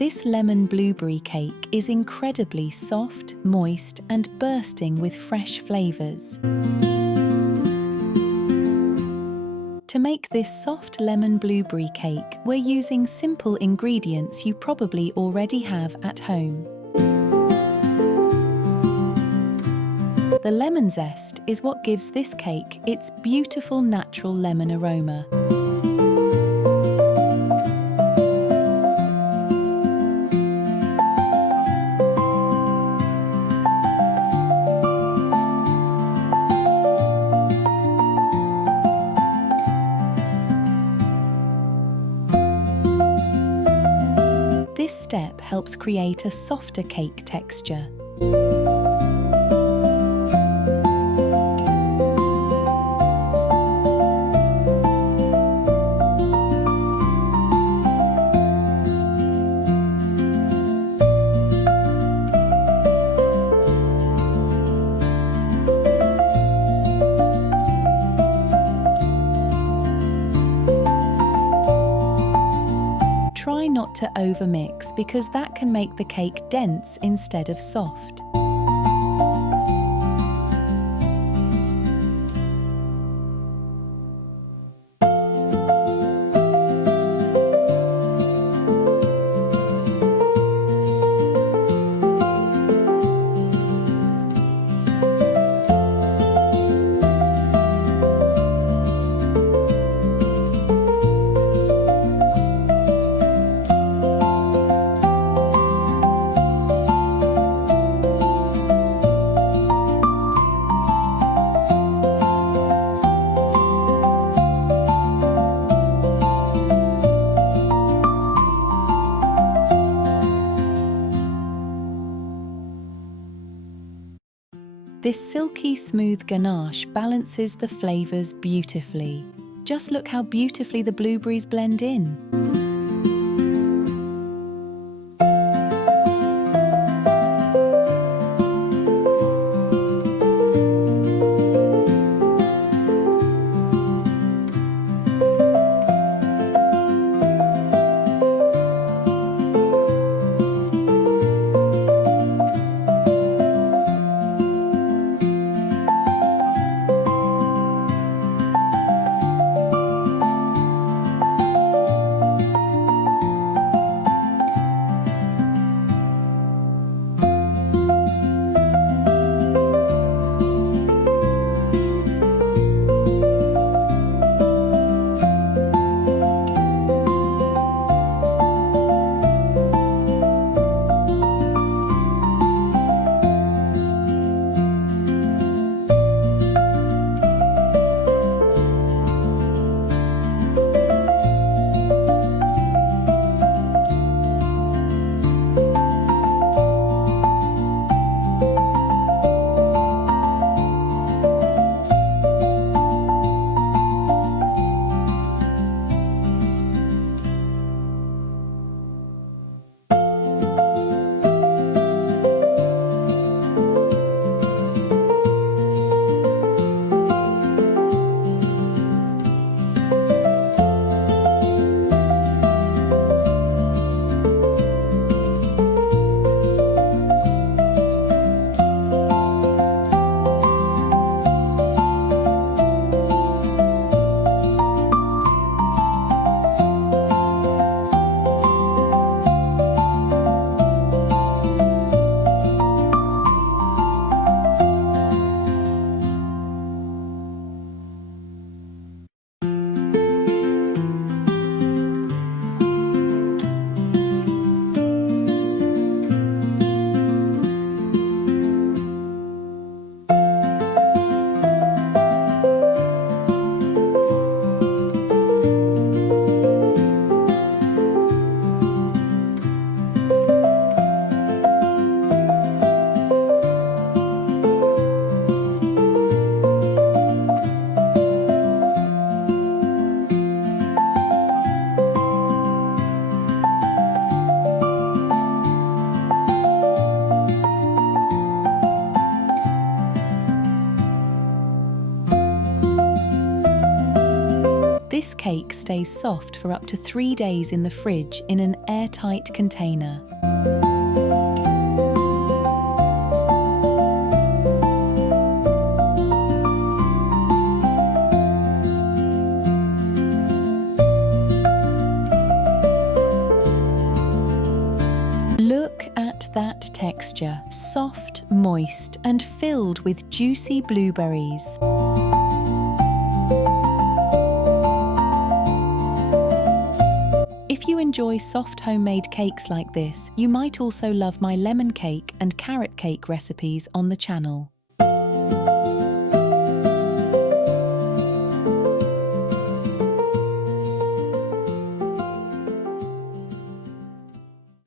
This lemon blueberry cake is incredibly soft, moist, and bursting with fresh flavors. To make this soft lemon blueberry cake, we're using simple ingredients you probably already have at home. The lemon zest is what gives this cake its beautiful natural lemon aroma. This step helps create a softer cake texture. Try not to overmix because that can make the cake dense instead of soft. This silky smooth ganache balances the flavors beautifully. Just look how beautifully the blueberries blend in. This cake stays soft for up to 3 days in the fridge in an airtight container. Look at that texture, soft, moist, and filled with juicy blueberries. If you enjoy soft homemade cakes like this, you might also love my lemon cake and carrot cake recipes on the channel.